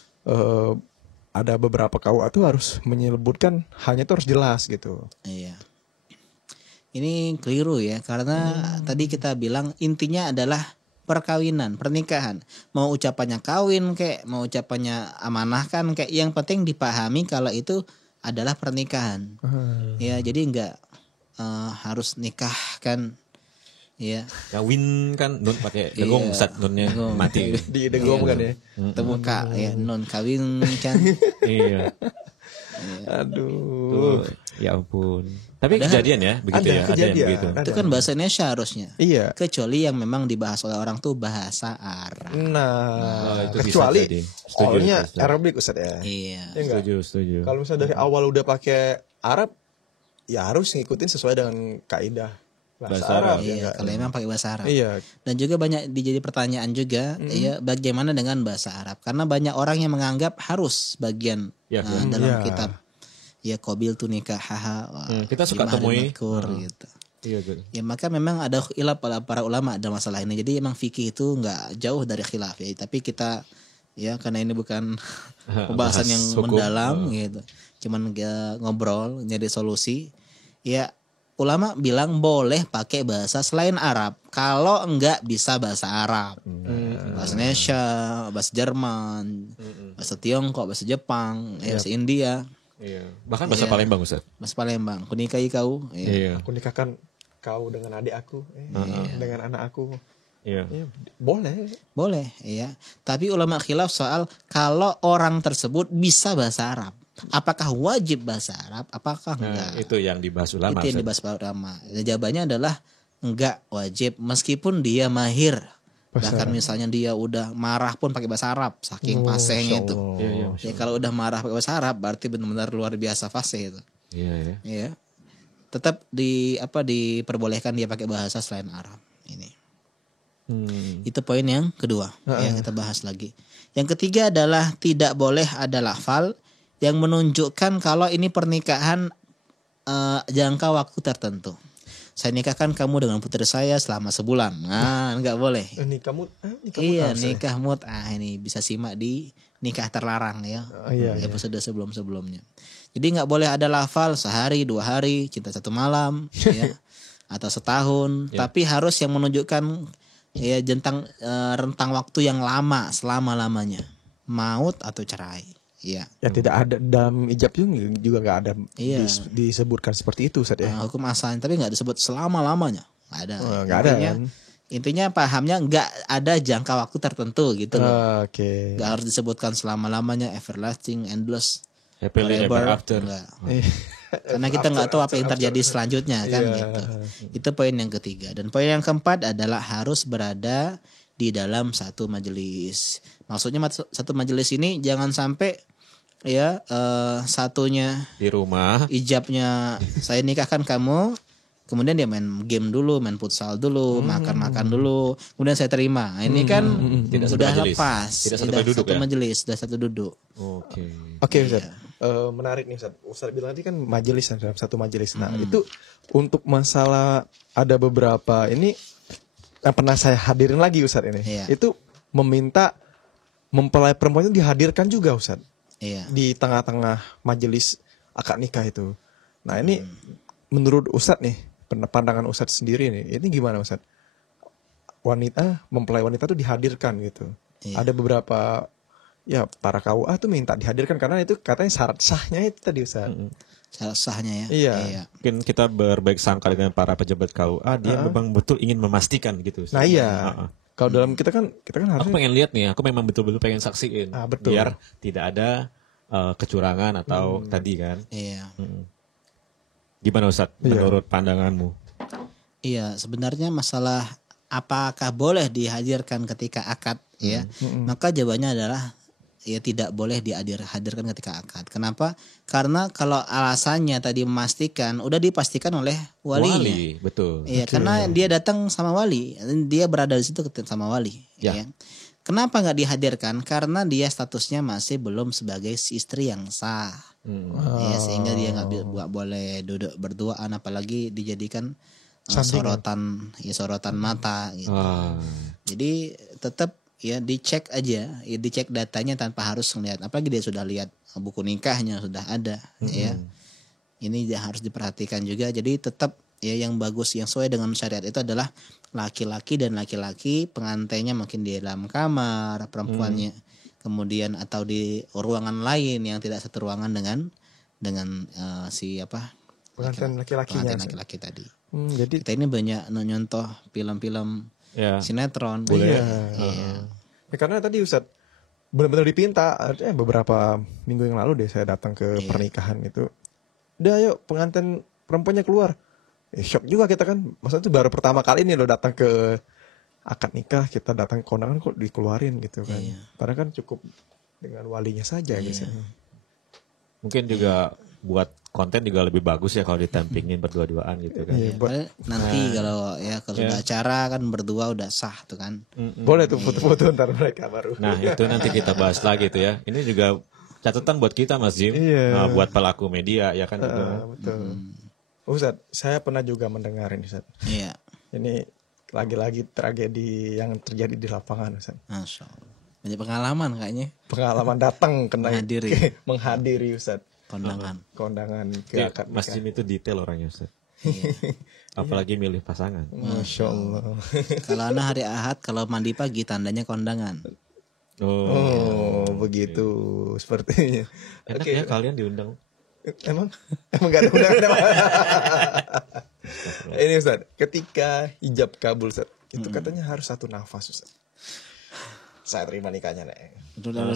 ada beberapa KUA tuh harus menyebutkan hanya itu harus jelas gitu. Iya. Ini keliru ya, karena tadi kita bilang intinya adalah perkawinan, pernikahan. Mau ucapannya kawin kayak, mau ucapannya amanahkan kayak, yang penting dipahami kalau itu adalah pernikahan. Ya, jadi enggak harus nikah kan. Ya, Kawin kan nun pakai dengung, Iya. Ustaz, nunnya Dengung. mati. Di degom kan ya. terbuka ya, non kawin kan. Iya. Aduh. Tuh, ya ampun. Tapi kejadian ya begitu Ada ya, ada yang kejadian. begitu. Ada. Itu kan bahasa Indonesia harusnya. Iya. Kecuali yang memang dibahas oleh orang tuh bahasa Arab. Nah, Oh, itu bisa kecuali jadi. Setuju, awalnya setuju. Arabik Ustaz ya. Iya. Ya enggak? Setuju. Kalau misalnya dari awal udah pakai Arab, ya harus ngikutin sesuai dengan kaidah bahasa Bahasa Arab. Arab. Ya Iya, enggak? kalau emang pakai bahasa Arab. Iya. Dan juga banyak dijadi pertanyaan juga, ya, bagaimana dengan bahasa Arab? Karena banyak orang yang menganggap harus bagian Ya, dalam Iya. kitab. Ya, qabil tu nikah haha. Kita suka temui. Gitu. Iya, betul. Ya, maka memang ada khilaf para ulama ada masalah ini. Jadi emang fikih itu nggak jauh dari khilaf ya. Tapi kita ya karena ini bukan pembahasan Bahas yang hukum. mendalam gitu. Cuman ngobrol nyari solusi. Ya, ulama bilang boleh pakai bahasa selain Arab kalau enggak bisa bahasa Arab. Bahasa Indonesia, bahasa Jerman, bahasa Tiongkok, bahasa Jepang, bahasa India, Iya. Bahkan bahasa Iya. Palembang, Ustaz. bahasa Palembang. Kunikahi kau. Ya. Iya. Aku nikahkan kau dengan adik aku, dengan anak aku. Iya. Ya, boleh. Boleh, ya. Tapi ulama khilaf soal kalau orang tersebut bisa bahasa Arab, apakah wajib bahasa Arab? Apakah Nah, enggak? itu yang dibahas ulama. Itu yang Ustaz. dibahas para ulama. Jawabannya adalah enggak wajib meskipun dia mahir. Bahkan misalnya dia udah marah pun pakai bahasa Arab, saking fasihnya itu. Iya, iya. Ya kalau udah marah pakai bahasa Arab berarti benar-benar luar biasa fasih itu. Iya, ya. Ya. Tetap diperbolehkan dia pakai bahasa selain Arab. Ini. Itu poin yang kedua yang kita bahas lagi. Yang ketiga adalah tidak boleh ada lafal yang menunjukkan kalau ini pernikahan jangka waktu tertentu. Saya nikahkan kamu dengan putri saya selama sebulan. Nah, enggak boleh. Nikah Iya, nikah mut'ah ini bisa simak di nikah terlarang ya. Iya, Episode sebelum-sebelumnya. Jadi nggak boleh ada lafal sehari, 2 hari, cinta 1 malam, ya, atau setahun. Tapi harus yang menunjukkan ya rentang waktu yang lama, selama-lamanya, maut atau cerai. Iya. Ya tidak ada dalam ijab juga nggak ada Iya. disebutkan seperti itu Ustaz ya. Hukum asalnya, tapi nggak disebut selama-lamanya. Nggak ada. Nggak ada kan? Intinya pahamnya nggak ada jangka waktu tertentu gitu loh. Oke. Nggak harus disebutkan selama-lamanya, everlasting, endless, Happily ever after. Enggak. Karena kita nggak tahu apa yang terjadi selanjutnya kan Iya. gitu. Itu poin yang ketiga. Dan poin yang keempat adalah harus berada di dalam satu majelis. Maksudnya satu majelis ini jangan sampai ya satunya Di rumah. ijabnya saya nikahkan kamu, kemudian dia main game dulu, main futsal dulu, makan-makan dulu, kemudian saya terima. Nah, ini kan Tidak satu sudah majelis. lepas, Tidak satu sudah duduk satu ya? majelis, sudah satu duduk. Oke. Oke Ustaz. menarik nih Ustaz. Ustaz bilang tadi kan majelis dalam satu majelis. Nah, itu untuk masalah ada beberapa ini yang pernah saya hadirin lagi Ustaz ini. Iya. Itu meminta mempelai perempuan itu dihadirkan juga Ustaz. Iya. Di tengah-tengah majelis akad nikah itu. Nah, ini menurut Ustaz nih, pandangan Ustaz sendiri nih. Ini gimana Ustaz? Mempelai wanita itu dihadirkan gitu. Iya. Ada beberapa ya para KUA tuh minta dihadirkan karena itu katanya syarat sahnya itu tadi Ustaz. Syarat sahnya ya. Iya. Mungkin kita berbaik sangka dengan para pejabat KUA, dia memang betul ingin memastikan gitu. Nah iya. Kalau dalam kita kan Aku harusnya pengen lihat nih, aku memang betul-betul pengen saksiin. Betul. Biar tidak ada kecurangan atau tadi kan. Iya. Gimana Ustadz menurut pandanganmu? Iya, sebenarnya masalah apakah boleh dihadirkan ketika akad ya. Maka jawabannya adalah ya tidak boleh dihadirkan ketika akad. Kenapa? Karena kalau alasannya tadi memastikan, udah dipastikan oleh walinya. Wali, betul. Iya, karena dia datang sama wali, dia berada di situ sama wali. Ya. Ya. Kenapa nggak dihadirkan? Karena dia statusnya masih belum sebagai istri yang sah. Ya, sehingga dia nggak boleh duduk berduaan, apalagi dijadikan sorotan mata. Gitu. Jadi tetap ya dicek aja, ya dicek datanya tanpa harus melihat. Apalagi dia sudah lihat buku nikahnya sudah ada, ya. Ini dia harus diperhatikan juga. Jadi tetap ya yang bagus, yang sesuai dengan syariat itu adalah laki-laki dan laki-laki, pengantinnya mungkin di dalam kamar, perempuannya kemudian atau di ruangan lain yang tidak satu ruangan dengan pengantin laki-lakinya. Pengantin laki-laki tadi. Jadi Kita ini banyak nyontoh film-film sinetron. Boleh. Iya. Ya, karena tadi Ustadz benar-benar dipinta, artinya beberapa minggu yang lalu deh saya datang ke pernikahan itu. Udah ayo pengantin perempuannya keluar. Shock juga kita kan. Maksudnya itu baru pertama kali nih lo datang ke akad nikah, kita datang ke kondangan kok dikeluarin gitu kan. Padahal kan cukup dengan walinya saja biasanya. Mungkin juga buat konten juga lebih bagus ya kalau ditampingin berdua-duaan gitu kan. Nanti kalau sudah acara kan berdua udah sah tuh kan. Boleh tuh foto-foto ntar mereka baru. Nah itu nanti kita bahas lagi tuh ya. Ini juga catatan buat kita Mas Jim, buat pelaku media ya kan. Betul. Ustadz, saya pernah juga mendengar ini Ustadz. Iya. Ini lagi-lagi tragedi yang terjadi di lapangan Ustadz. Masya Allah. Banyak pengalaman kayaknya. Pengalaman datang menghadiri Ustadz. Kondangan ke akad nikah. Mas Jim itu detail orangnya Ustaz. Apalagi milih pasangan. Masya Allah. Kalau anak hari Ahad, kalau mandi pagi tandanya kondangan. Oh, begitu sepertinya. Enak ya kalian diundang. Emang gak ada undangan. Ini Ustaz, ketika hijab kabul Ustaz, itu katanya harus satu nafas Ustaz. Saya terima nikahnya nek.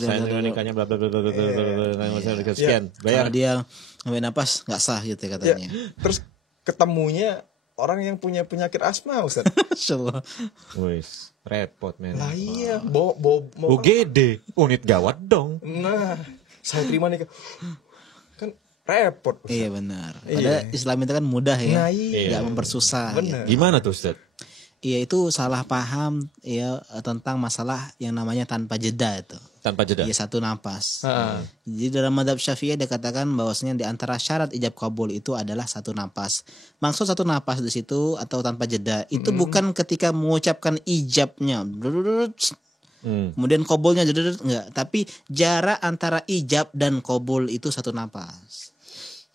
Saya terima nikahnya bla bla bla bla bla sekian. Bayar. Kalau dia ngambil napas nggak sah gitu katanya. Terus ketemunya orang yang punya penyakit asma Ustaz. Masyaallah. Wis, repot men. Lah iya, UGD, unit gawat dong. Nah, saya terima nikah. Kan repot Ustaz. Iya benar. Padahal Islam itu kan mudah ya. Nah, iya. Nggak mempersusah. Benar. Gimana tuh Ustaz? Iya itu salah paham ya tentang masalah yang namanya tanpa jeda itu. Tanpa jeda. Iya satu napas. Jadi dalam madhab Syafi'i dikatakan bahwasanya di antara syarat ijab kabul itu adalah satu napas. Maksud satu napas di situ atau tanpa jeda itu bukan ketika mengucapkan ijabnya, kemudian kabulnya enggak, tapi jarak antara ijab dan kabul itu satu napas.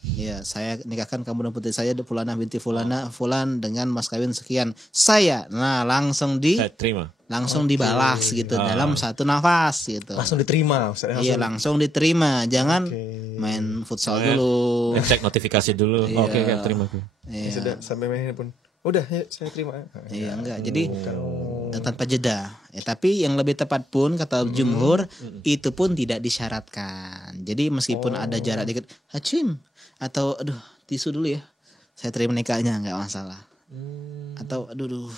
Ya, saya nikahkan kamu dan putri saya Fulana binti Fulana Fulan dengan mas kawin sekian. Saya, langsung saya terima. Langsung dibalas gitu dalam satu nafas gitu. Langsung diterima. Iya, langsung diterima. Jangan main futsal dulu. Cek notifikasi dulu. Oke, terima. Iya. Sudah sampai main pun. Udah, ya, saya terima. Iya, enggak. Jadi tanpa jeda. Tapi yang lebih tepat pun kata jumhur itu pun tidak disyaratkan. Jadi meskipun ada jarak dikit, hacim atau aduh tisu dulu ya, saya terima nikahnya nggak masalah. Atau aduh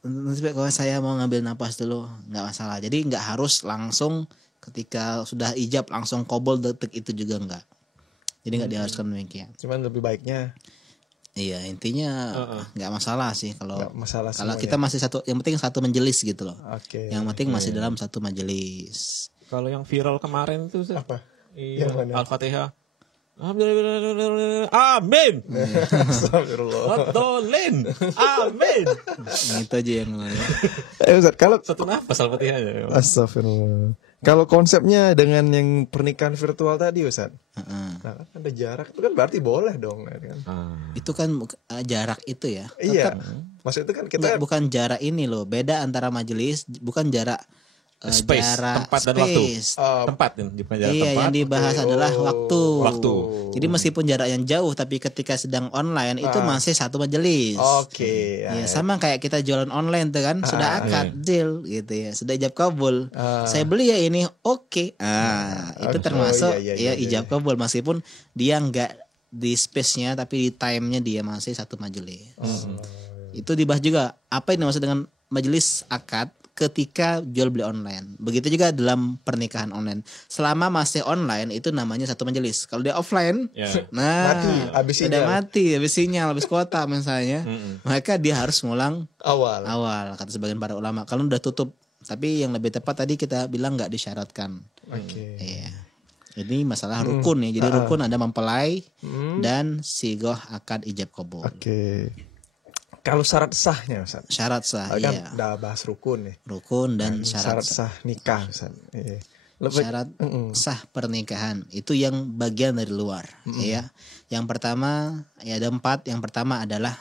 nanti kalau saya mau ngambil napas dulu nggak masalah. Jadi nggak harus langsung ketika sudah ijab langsung kabul detik itu juga nggak. Jadi nggak diharuskan demikian. Cuman lebih baiknya. Iya intinya nggak masalah sih kalau kita masih satu, yang penting satu majelis gitu loh. Okay. Yang penting masih dalam satu majelis. Kalau yang viral kemarin itu apa? Iya. Yang mana? Al-Fatihah. Amin. Astagfirullah. Betulin. Amin. Itu aja yang lain. Ustaz, kalau Satu nafas Al-Fatihahnya. Astagfirullah. Kalau konsepnya dengan yang pernikahan virtual tadi, Ustaz. Heeh. Nah, kan ada jarak itu kan berarti boleh dong, kan? Itu kan jarak itu ya. Iya. Maksud itu kan kita Bukan jarak ini loh. Beda antara majelis, bukan jarak Space, jarak tempat dan waktu. space. Tempat bukan jarak Iya, tempat. yang dibahas adalah waktu. Waktu. Jadi meskipun jarak yang jauh, tapi ketika sedang online itu masih satu majelis. Oke. Iya, sama kayak kita jualan online tuh kan, sudah akad deal gitu ya, sudah ijab kabul. Saya beli ya ini, oke. Itu termasuk iya, ijab kabul meskipun dia nggak di space-nya tapi di time-nya dia masih satu majelis. Itu dibahas juga apa yang dimaksud dengan majelis akad ketika jual beli online. Begitu juga dalam pernikahan online. Selama masih online itu namanya satu majelis. Kalau dia offline, mati, habis sudah sinyal. mati, habis sinyal, habis kuota misalnya. Maka dia harus ngulang awal. kata sebagian para ulama. Kalau udah tutup, tapi yang lebih tepat tadi kita bilang nggak disyaratkan. Oke. Iya. Ini masalah rukun ya. Jadi rukun ada mempelai dan sigoh akad ijab kabul. Oke. Kalau syarat sahnya, Ustaz. Syarat sah, Kan iya. udah bahas rukun nih. Rukun dan syarat Syarat sah nikah, Ustaz. Iya. Syarat sah pernikahan itu yang bagian dari luar, ya. Yang pertama ya ada 4. Yang pertama adalah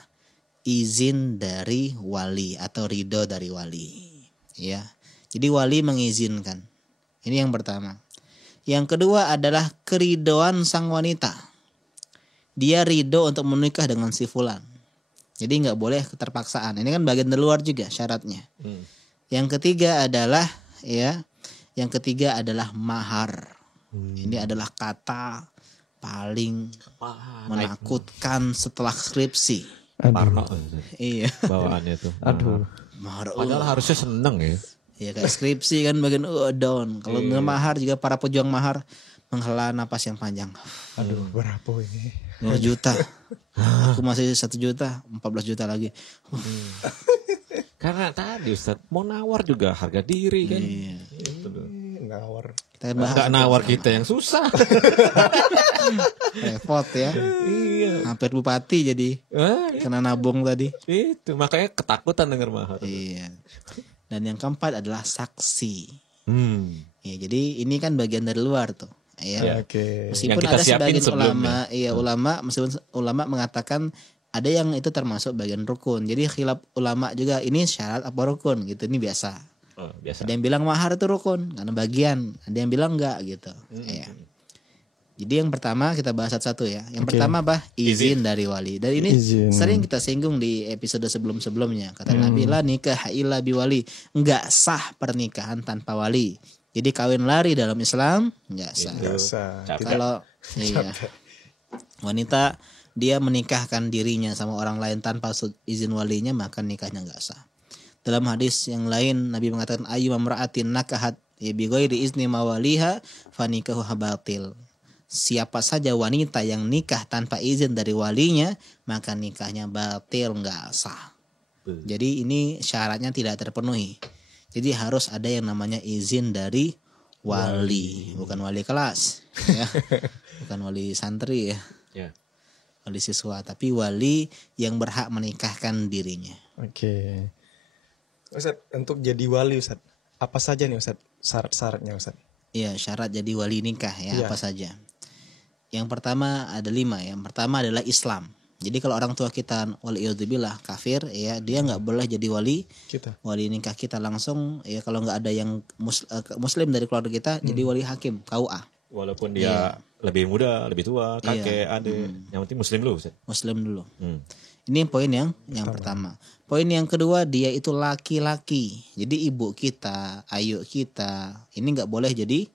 izin dari wali atau ridho dari wali, ya. Jadi wali mengizinkan. Ini yang pertama. Yang kedua adalah keridoan sang wanita. Dia ridho untuk menikah dengan si fulan. Jadi nggak boleh keterpaksaan. Ini kan bagian dari luar juga syaratnya. Yang ketiga adalah mahar. Ini adalah kata paling menakutkan setelah skripsi. Parno. Iya. Bawaannya tuh. Aduh. Mahar. Padahal harusnya seneng ya. Ya kayak skripsi kan bagian down. Kalau mahar juga para pejuang mahar menghela napas yang panjang. Aduh, berapa ini? 5 juta. Aku masih 1 juta, 14 juta lagi. Karena tadi Ustaz mau nawar juga harga diri kan. Iya. Ngawar. Kita kan bahas Enggak nawar kita yang susah. repot ya. Iya. Hampir bupati jadi kena nabung tadi. Itu makanya ketakutan denger mahar. Iya. Dan yang keempat adalah saksi. Ya, jadi ini kan bagian dari luar tuh. Ya. Oke. Meskipun Yang kita ada siapin sebagian sebelumnya. ulama, meskipun ulama mengatakan ada yang itu termasuk bagian rukun. Jadi khilaf ulama juga ini syarat apa rukun gitu. Ini biasa. Biasa. Ada yang bilang mahar itu rukun karena bagian, ada yang bilang enggak gitu. Ya. Jadi yang pertama kita bahas satu-satu ya. Yang pertama izin dari wali. Dan ini sering kita singgung di episode sebelum-sebelumnya. Kata Nabi la nikah illa biwali. Enggak sah pernikahan tanpa wali. Jadi kawin lari dalam Islam enggak sah. Kalau wanita dia menikahkan dirinya sama orang lain tanpa izin walinya maka nikahnya enggak sah. Dalam hadis yang lain Nabi mengatakan ayu mamra'atin nakahat bi ghairi izni mawaliha fanikahu batil. Siapa saja wanita yang nikah tanpa izin dari walinya maka nikahnya batil enggak sah. Jadi ini syaratnya tidak terpenuhi. Jadi harus ada yang namanya izin dari wali, bukan wali kelas ya. Bukan wali santri ya. Wali siswa, tapi wali yang berhak menikahkan dirinya. Oke. Ustaz, untuk jadi wali Ustaz, apa saja nih Ustaz syarat-syaratnya Ustaz? Iya, syarat jadi wali nikah ya apa saja. Yang pertama ada 5 ya. Yang pertama adalah Islam. Jadi kalau orang tua kita waliyadzubillah kafir ya, dia nggak boleh jadi wali nikah kita langsung ya. Kalau nggak ada yang muslim dari keluarga kita jadi wali hakim KUA. Walaupun dia lebih muda, lebih tua, kakek, adik, yang penting muslim dulu Ustaz. Muslim dulu. Ini poin yang pertama. Poin yang kedua dia itu laki-laki. Jadi ibu kita, ayu kita ini nggak boleh jadi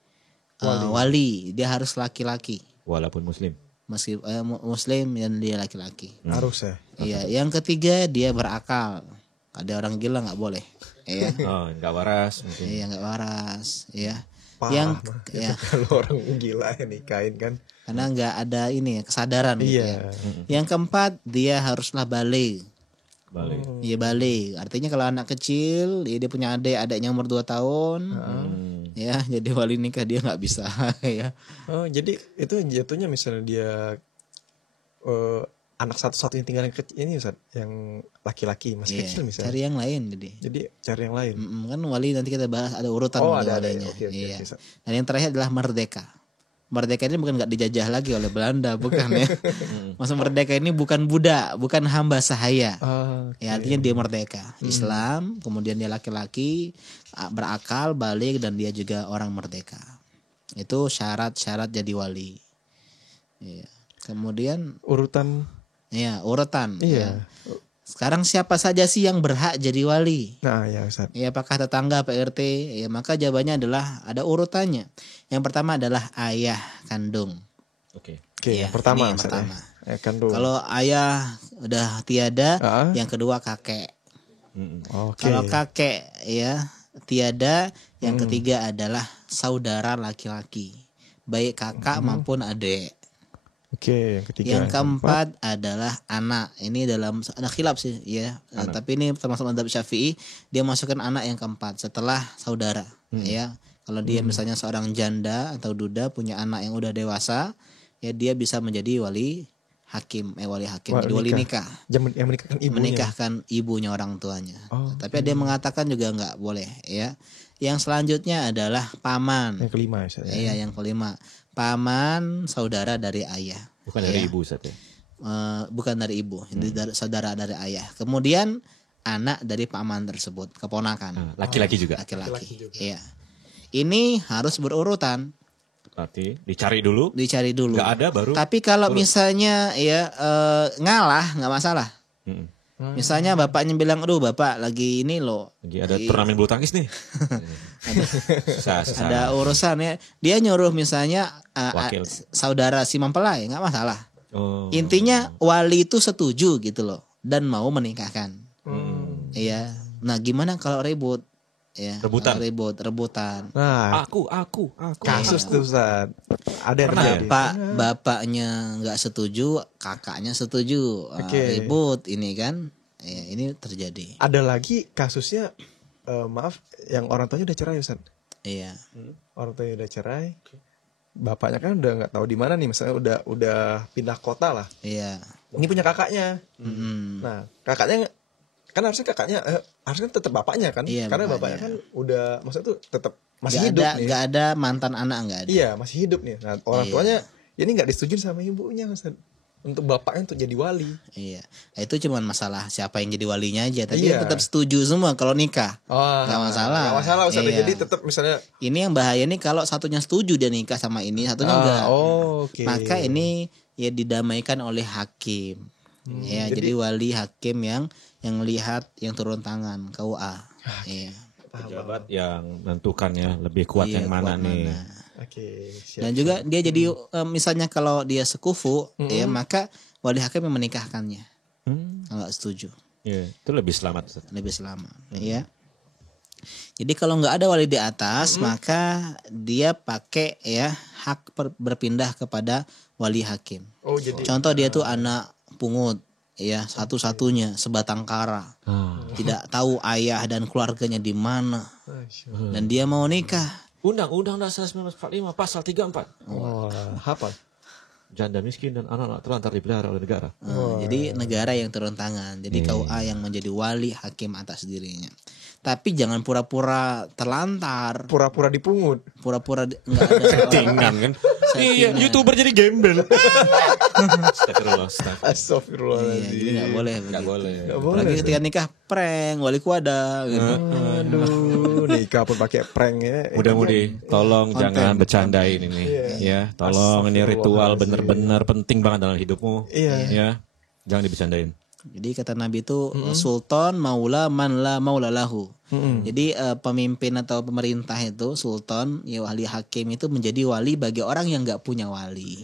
wali. Dia harus laki-laki. Walaupun muslim. Muslim dan dia laki-laki. Harus ya. Iya, yang ketiga dia berakal. Ada orang gila nggak boleh. Iya. Nggak waras mungkin. Iya, nggak waras. Iya. Yang kalau orang gila ya nikahin kan. Karena nggak ada ini kesadaran. Gitu ya. Yang keempat dia haruslah balik. Iya balik. Artinya kalau anak kecil dia punya adiknya umur 2 tahun. Ya, jadi wali nikah dia nggak bisa ya. Oh, jadi itu jatuhnya misalnya dia anak satu-satunya tinggal yang kecil ini Ustaz, yang laki-laki masih Iya, kecil misalnya. cari yang lain jadi. Jadi cari yang lain. Kan wali nanti kita bahas ada urutan Oh, wali ada. walinya. Oke, Iya. Ustaz. Dan yang terakhir adalah merdeka. Merdeka ini bukan nggak dijajah lagi oleh Belanda, bukan ya. Maksud merdeka ini bukan budak, bukan hamba sahaya. Oke. Ya, artinya dia merdeka. Islam, kemudian dia laki-laki, berakal, balik, dan dia juga orang merdeka. Itu syarat-syarat jadi wali. Iya. Kemudian Urutan ya urutan. iya. Ya. Sekarang siapa saja sih yang berhak jadi wali? Nah, ya Ustaz. Ya, apakah tetangga, PRT? Ya, maka jawabannya adalah ada urutannya. Yang pertama adalah ayah kandung. Oke. Oke, Iya, yang pertama ini yang Ustaz, pertama. ya. Kandung. Kalau ayah udah tiada, yang kedua kakek. Oke. Kalau kakek ya tiada, yang ketiga adalah saudara laki-laki, baik kakak maupun adik. Oke, yang ketiga. Yang keempat adalah anak. Ini dalam ada khilaf sih ya. Tapi ini termasuk mazhab Syafi'i, dia masukkan anak yang keempat setelah saudara ya. Kalau dia misalnya seorang janda atau duda punya anak yang udah dewasa, ya dia bisa menjadi wali hakim, jadi wali nikah. Yang menikahkan ibunya. Menikahkan ibunya orang tuanya. Oh, Tapi dia mengatakan juga nggak boleh ya. Yang selanjutnya adalah paman. Yang kelima Ustaz, ya. Iya, yang kelima. Paman saudara dari ayah. Bukan dari ibu Ustaz ya. Bukan dari ibu, jadi saudara dari ayah. Kemudian anak dari paman tersebut, keponakan. Laki-laki juga. Laki-laki. Iya. Ini harus berurutan, Berarti dicari dulu. dicari dulu. Nggak ada baru. Tapi kalau misalnya ya ngalah nggak masalah. Mm-mm. Misalnya bapaknya bilang, aduh bapak lagi ini loh, Lagi ada turnamen bulu tangkis nih. Susah. ada urusan ya. Dia nyuruh misalnya Wakil. saudara si mempelai, nggak masalah. Oh. Intinya wali itu setuju gitu loh dan mau menikahkan. Iya. Nah, gimana kalau ribut? Ya, Rebutan. rebutan. Nah, Aku. kasus tuh Ustaz. Ada yang terjadi. Bapaknya nggak setuju, kakaknya setuju. Oke. Ribut ini kan. Ya, ini terjadi. Ada lagi kasusnya maaf, yang orang tuanya udah cerai Ustaz. Iya. Orang tuanya udah cerai. Bapaknya kan udah nggak tahu di mana nih, misalnya udah pindah kota lah. Iya. Ini punya kakaknya. Nah, kakaknya kan harusnya tetap bapaknya kan, Iya, karena bapaknya. bapaknya kan udah maksudnya tuh tetap masih Nggak hidup ada, nih. nggak ada mantan anak, nggak ada. Iya, masih hidup nih. Nah, orang Iya. tuanya ini nggak disetujui sama ibunya Ustaz, untuk bapaknya untuk jadi wali. Iya. Nah, itu cuma masalah siapa yang jadi walinya aja. Tapi Iya. tetap setuju semua kalau nikah. Oh, Nggak masalah. Nggak masalah Ustaz. Iya. Jadi tetap misalnya Ini yang bahaya nih kalau satunya setuju dia nikah sama ini, satunya enggak. oke. Maka ini ya didamaikan oleh hakim. Ya, jadi wali hakim yang lihat yang turun tangan KUA. Iya. Pejabat yang menentukan ya lebih kuat Iya, yang mana kuat nih. mana. Oke, siap. Dan juga dia jadi misalnya kalau dia sekufu ya maka wali hakim yang menikahkannya. Kalau nggak setuju Iya, itu lebih selamat Ustaz. lebih selamat. Ya. Jadi kalau nggak ada wali di atas maka dia pakai ya hak berpindah kepada wali hakim. Oh, jadi Contoh dia tuh anak pungut ya, satu-satunya sebatang kara. Tidak tahu ayah dan keluarganya di mana dan dia mau nikah. Undang-Undang Dasar 1945 pasal 34. wah, apa? Janda miskin dan anak-anak terlantar dipelihara oleh negara. Jadi negara yang turun tangan. Jadi KUA yang menjadi wali hakim atas dirinya. Tapi jangan pura-pura terlantar, Pura-pura dipungut. pura-pura nggak ada Settingan kan. Iya, YouTuber jadi gembel. Astagfirullah. Iya, Astagfirullahaladzim. jadi nggak boleh. Enggak begitu. boleh. Nggak boleh. Apalagi ketika nikah prank, waliku ada. Gitu. Aduh, nikah pun pakai prank ya. Mudah-mudi, tolong jangan bercandain ini. Ya, tolong ini ritual bener-bener penting banget dalam hidupmu. Iya. Ya, jangan dibercandain. Jadi kata Nabi itu sultan maula man la maula lahu. Jadi pemimpin atau pemerintah itu sultan, ya wali hakim itu menjadi wali bagi orang yang nggak punya wali.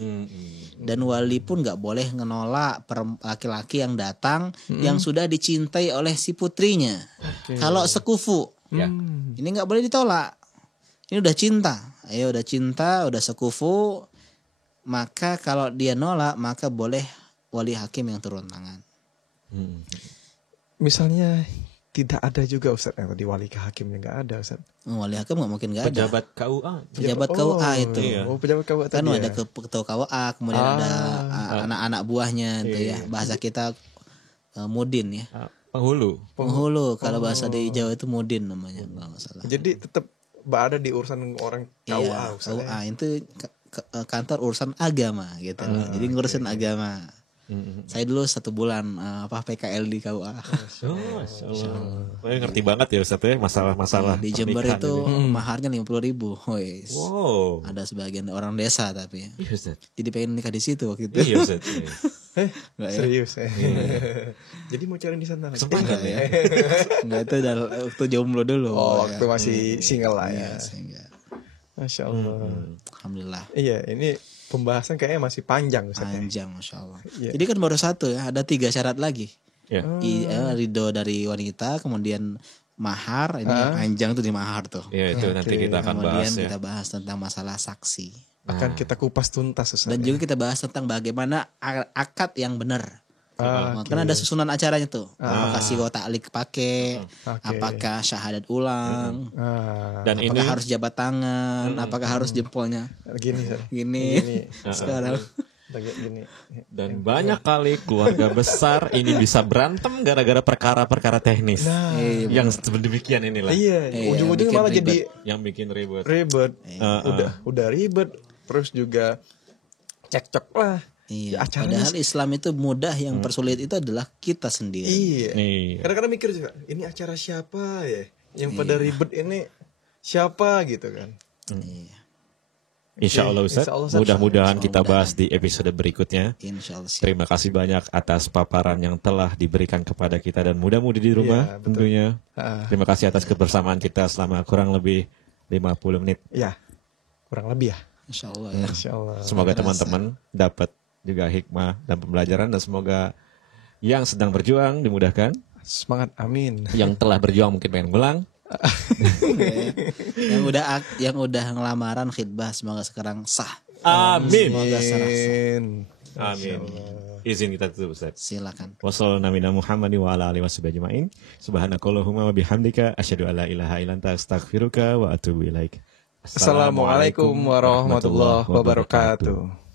Dan wali pun nggak boleh menolak laki-laki yang datang yang sudah dicintai oleh si putrinya. Kalau sekufu, Ya. ini nggak boleh ditolak. Ini udah cinta, ayo udah cinta, udah sekufu, maka kalau dia nolak maka boleh wali hakim yang turun tangan. Misalnya tidak ada juga Ustaz yang tadi wali hakimnya nggak ada Ustaz. Wali hakim nggak mungkin nggak ada. Pejabat KUA. Pejabat KUA itu. Iya. Oh, pejabat KUA Kan tadi ada ya. ketua KUA, kemudian ada anak-anak buahnya itu ya. Bahasa kita mudin ya. Penghulu. Penghulu, kalau bahasa di Jawa itu mudin namanya kalau nggak salah. Jadi tetap ada di urusan orang KUA Iya, Ustaz. ya. KUA itu kantor urusan agama gitu. Jadi ngurusin agama. Saya dulu 1 bulan PKL di KUA. Oh, Masya Allah. Wah, ngerti banget ya Ustaz ya masalah-masalah Di Jember pernikahan itu ini. maharnya 50.000. Wes. Wow. Ada sebagian orang desa tapi. Iya Ustaz. Jadi pengen nikah di situ waktu itu. Iya Ustaz. Iya. Nggak ya? Serius ya. Jadi mau cari di sana lagi. Sempadan ya. Enggak itu waktu jomblo dulu. Oh, waktu ya. masih single lah ya. Sehingga Masya Allah. alhamdulillah Iya, ini pembahasan kayaknya masih panjang Ustaz. ya. panjang Masya Allah. Iya. Jadi kan baru 1 ya, ada 3 syarat lagi. Ya. Ridho dari wanita, kemudian mahar, ini yang panjang tuh di mahar tuh. Ya itu nanti kita akan Kemudian bahas ya. kita bahas tentang masalah saksi. Akan kita kupas tuntas Ustaz. Dan juga kita bahas tentang bagaimana akad yang benar. Karena ada susunan acaranya tuh. Apakah sigo ta'lik pakai, apakah syahadat ulang, Dan ini apakah harus jabat tangan, apakah harus jempolnya Gini Ustaz. gini. Sekarang Gini. dan banyak kali keluarga besar ini bisa berantem gara-gara perkara-perkara teknis. Yang demikian inilah Iya, ujung-ujungnya bikin malah ribet. jadi yang bikin ribut. ribet. Udah ribet, terus juga cekcok lah. Iya, Ya, acaranya padahal Islam itu mudah, yang persulit itu adalah kita sendiri. Iya. Iya. Kadang-kadang mikir juga, ini acara siapa ya? Yang pada ribet ini siapa gitu kan? Iya. Insya Allah Ustaz, Insya Allah, Ustaz. mudah-mudahan kita bahas di episode berikutnya. Insya Allah siap. Terima kasih banyak atas paparan yang telah diberikan kepada kita dan mudah-mudi di rumah Iya, betul. tentunya. Ah. Terima kasih atas kebersamaan kita selama kurang lebih 50 menit. Ya, kurang lebih ya. Insya Allah ya. Insya Allah. Semoga teman-teman dapat juga hikmah dan pembelajaran dan semoga yang sedang berjuang dimudahkan. Semangat, amin. Yang telah berjuang mungkin pengen ngulang. yang udah ngelamaran khidbah semoga sekarang sah. Amin. Semoga sah. Amin. Izin kita tutup Ustaz. Silakan. Wassalamualaikum warahmatullahi wabarakatuh. Subhanakallahumma wa bihamdika asyhadu an la ilaha illa anta astaghfiruka wa atubu ilaik. Assalamualaikum warahmatullahi wabarakatuh.